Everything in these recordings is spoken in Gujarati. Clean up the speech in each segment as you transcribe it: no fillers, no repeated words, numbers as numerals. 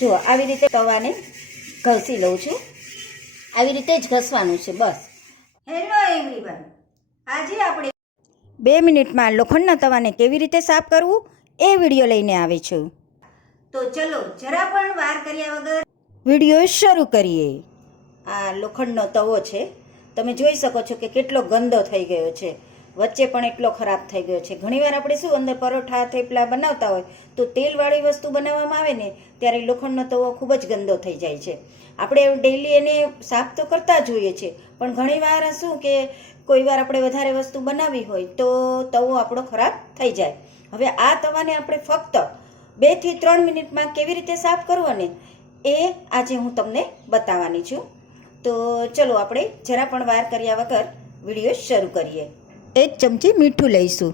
જો આવી રીતે તવાને ઘસી લઉં છું. આવી રીતે જ ઘસવાનું છે બસ. હેલો એવરીવન, આજે આપણે 2 મિનિટમાં લોખંડના તવાને કેવી રીતે સાફ કરવું એ વિડીયો લઈને આવી છું. તો ચલો જરા પણ વાર કર્યા વગર વિડીયો શરૂ કરીએ. આ લોખંડનો તવો છે. તમે જોઈ શકો છો કે કેટલો ગંદો થઈ ગયો છે. વચ્ચે પણ એટલો ખરાબ થઈ ગયો છે. ઘણીવાર આપણે શું અંદર પરોઠા થેપલા બનાવતા હોય તો તેલવાળી વસ્તુ બનાવવામાં આવે ને ત્યારે લોખંડનો તવો ખૂબ જ ગંદો થઈ જાય છે. આપણે ડેઈલી એને સાફ તો કરતા જ હોઈએ છીએ, પણ ઘણીવાર શું કે કોઈ વાર આપણે વધારે વસ્તુ બનાવી હોય તો તવો આપણો ખરાબ થઈ જાય. હવે આ તવાને આપણે ફક્ત 2 થી 3 મિનિટમાં કેવી રીતે સાફ કરવો ને એ આજે હું તમને બતાવવાની છું. તો ચલો આપણે જરા પણ વાર કર્યા વગર વિડીયો શરૂ કરીએ. 1 ચમચી મીઠું લઈશું.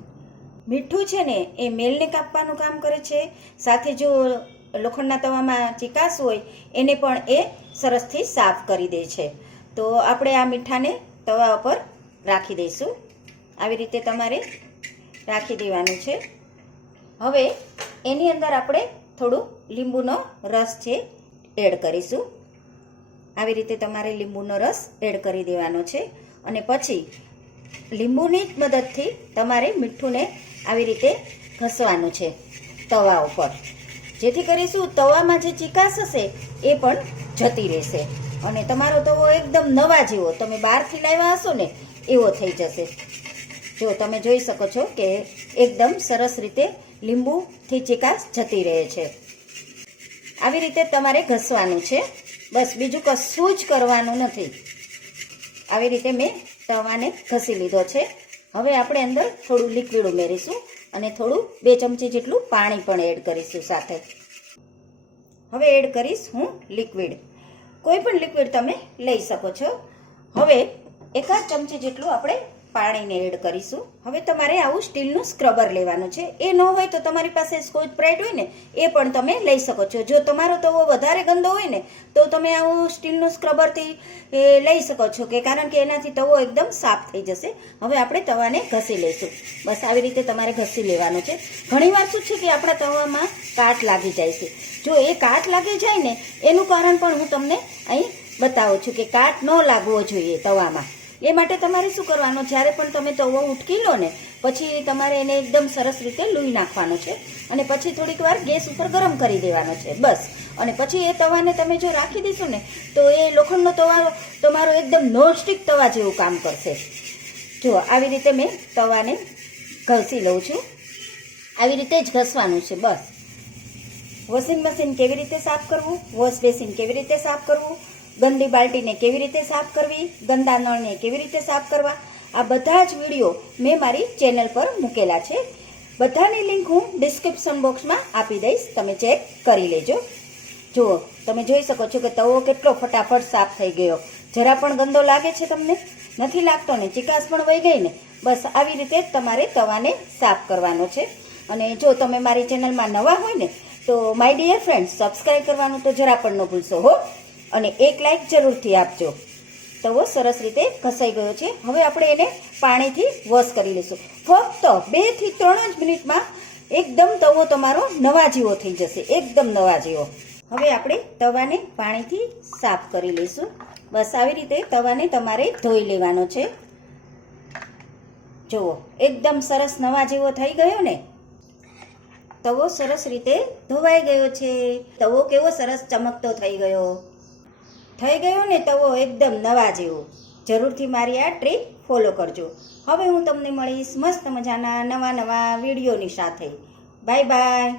મીઠું છે ને એ મેલને કાપવાનું કામ કરે છે, સાથે જો લોખંડના તવામાં ચિકાસ હોય એને પણ એ સરસથી સાફ કરી દે છે. તો આપણે આ મીઠાને તવા ઉપર રાખી દઈશું. આવી રીતે તમારે રાખી દેવાનું છે. હવે એની અંદર આપણે થોડું લીંબુનો રસ છે એડ કરીશું. આવી રીતે તમારે લીંબુનો રસ એડ કરી દેવાનો છે અને પછી લીંબુની જ મદદથી તમારે મીઠુંને આવી રીતે ઘસવાનું છે તવા ઉપર, જેથી કરીશું તવામાં જે ચિકાસ હશે એ પણ જતી રહેશે અને તમારો તવો એકદમ નવા જેવો તમે બહારથી લાવ્યા હશો ને એવો થઈ જશે. જો તમે જોઈ શકો છો કે એકદમ સરસ રીતે લીંબુથી ચિકાસ જતી રહે છે. આવી રીતે તમારે ઘસવાનું છે બસ, બીજું કશું જ કરવાનું નથી. આવી રીતે મેં તવાને ઘસી લીધો છે. હવે આપણે અંદર થોડું લિક્વિડ ઉમેરીશું અને થોડું 2 ચમચી જેટલું પાણી પણ એડ કરીશું સાથે. હવે એડ કરીશ હું લિક્વિડ. કોઈ પણ લિક્વિડ તમે લઈ શકો છો. હવે 1 ચમચી જેટલું આપણે પાણીને એડ કરીશું. હવે તમારે આવું સ્ટીલનું સ્ક્રબર લેવાનું છે. એ ન હોય તો તમારી પાસે સ્કોચ બ્રાઇટ હોય ને એ પણ તમે લઈ શકો છો. જો તમારો તવો વધારે ગંદો હોય ને તો તમે આવું સ્ટીલનું સ્ક્રબરથી લઈ શકો છો, કે કારણ કે એનાથી તવો એકદમ સાફ થઈ જશે. હવે આપણે તવાને ઘસી લઈશું. બસ આવી રીતે તમારે ઘસી લેવાનું છે. ઘણીવાર શું છે કે આપણા તવામાં કાટ લાગી જાય છે. જો એ કાટ લાગી જાય ને એનું કારણ પણ હું તમને અહીં બતાવું છું કે કાટ ન લાગવો જોઈએ તવામાં. એ માટે તમારે શું કરવાનું, જ્યારે પણ તમે તવો ઉટકી લો ને પછી તમારે એને એકદમ સરસ રીતે લૂઈ નાખવાનો છે અને પછી થોડીક વાર ગેસ ઉપર ગરમ કરી દેવાનો છે બસ. અને પછી એ તવાને તમે જો રાખી દેશો ને તો એ લોખંડનો તવા તમારો એકદમ નોનસ્ટિક તવા જેવું કામ કરશે. જો આવી રીતે મેં તવાને ઘસી લઉં છું. આવી રીતે જ ઘસવાનું છે બસ. વોશિંગ મશીન કેવી રીતે સાફ કરવું, વોશ બેસિન કેવી રીતે સાફ કરવું, ગંદી બાલ્ટીને કેવી રીતે સાફ કરવી, ગંદા નળને કેવી રીતે સાફ કરવા, આ બધા જ વિડીયો મેં મારી ચેનલ પર મૂકેલા છે. બધાની લિંક હું ડિસ્ક્રિપ્શન બોક્સમાં આપી દઈશ, તમે ચેક કરી લેજો. જુઓ તમે જોઈ શકો છો કે તવો કેટલો ફટાફટ સાફ થઈ ગયો. જરા પણ ગંદો લાગે છે તમને? નથી લાગતો ને? ચિકાસ પણ વહી ગઈ ને? બસ આવી રીતે જ તમારે તવાને સાફ કરવાનો છે. અને જો તમે મારી ચેનલમાં નવા હોય ને તો માય ડિયર ફ્રેન્ડ્સ, સબસ્ક્રાઈબ કરવાનું તો જરા પણ ન ભૂલશો હો, અને 1 લાઈક જરૂરથી આપજો. તવો સરસ રીતે ઘસાઈ ગયો છે. હવે આપણે એને પાણીથી વોશ કરી લઈશું. ફક્ત 2 થી 3 જ મિનિટમાં એકદમ તવો તમારો નવા જેવો થઈ જશે, એકદમ નવા જેવો. હવે આપણે તવાને પાણીથી સાફ કરી લઈશું. બસ આવી રીતે તવાને તમારે ધોઈ લેવાનો છે. જુઓ એકદમ સરસ નવા જેવો થઈ ગયો ને. તવો સરસ રીતે ધોવાઈ ગયો છે. તવો કેવો સરસ ચમકતો થઈ ગયો ને તવો એકદમ નવા જેવો. જરૂરથી મારી આ ટ્રીક ફોલો કરજો. હવે હું તમને મળીશ મસ્ત મજાના નવા વિડીયોની સાથે. Bye bye.